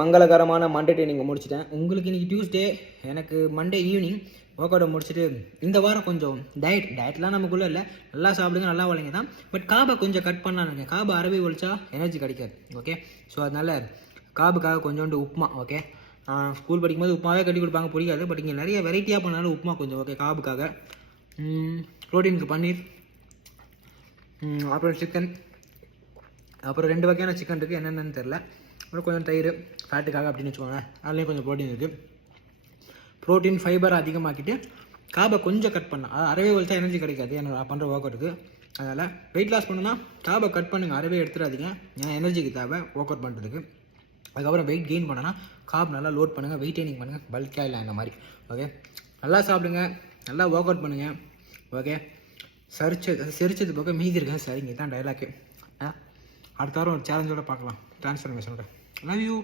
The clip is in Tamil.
மங்களகரமான மண்டே ட்ரைனிங் முடிச்சிட்டேன். உங்களுக்கு இன்றைக்கி டியூஸ்டே, எனக்கு மண்டே ஈவினிங் ஒர்க் அவுட்டை முடிச்சுட்டு இந்த வாரம் கொஞ்சம் டயட்லாம் நமக்குள்ளே இல்லை, நல்லா சாப்பிடுங்க, நல்லா வளைங்க தான். பட் காபை கொஞ்சம் கட் பண்ணலானுங்க. காபை அறவே ஒழிச்சா எனர்ஜி கிடைக்காது. ஓகே, ஸோ அதனால் காபுக்காக கொஞ்சோண்டு உப்புமா. ஓகே, ஸ்கூல் படிக்கும்போது உப்புமாவே கட்டி கொடுப்பாங்க, பிடிக்காது. பட் இங்கே நிறைய வெரைட்டியாக பண்ணாலும் உப்புமா கொஞ்சம் ஓகே. காபுக்காக ப்ரோட்டீனுக்கு பன்னீர், அப்புறம் சிக்கன், அப்புறம் 2 வகையான சிக்கன் இருக்குது, என்னென்னு தெரில. அப்புறம் கொஞ்சம் தயிர் ஃபேட்டுக்காக அப்படின்னு வச்சுக்கோங்க. அதுலேயும் கொஞ்சம் ப்ரோட்டீன் இருக்குது. ப்ரோட்டீன் ஃபைபர் அதிகமாக்கிட்டு காபை கொஞ்சம் கட் பண்ணேன். அது அறவே வலிச்சா எனர்ஜி கிடைக்காது எனக்கு பண்ணுற ஒர்க் அவுட்டுக்கு. அதனால் வெயிட் லாஸ் பண்ணுன்னா காபை கட் பண்ணுங்கள், அறவே எடுத்துடாதீங்க. ஏன்னா எனர்ஜிக்கு தேவை ஒர்க் அவுட் பண்ணுறதுக்கு. அதுக்கப்புறம் வெயிட் கெயின் பண்ணனா காப் நல்லா லோட் பண்ணுங்கள், வெயிட் ட்ரைனிங் பண்ணுங்கள், பல்காக இல்லை இந்த மாதிரி. ஓகே, நல்லா சாப்பிடுங்க, நல்லா ஒர்க் அவுட் பண்ணுங்கள். ஓகே, சிரிச்சது போக மீதி இருக்கேன். சரிங்க, தான் டைலாக்கு. அடுத்த வாரம் ஒரு சேலஞ்சோட பார்க்கலாம், ட்ரான்ஸ்ஃபர்மேஷனோட. Love you.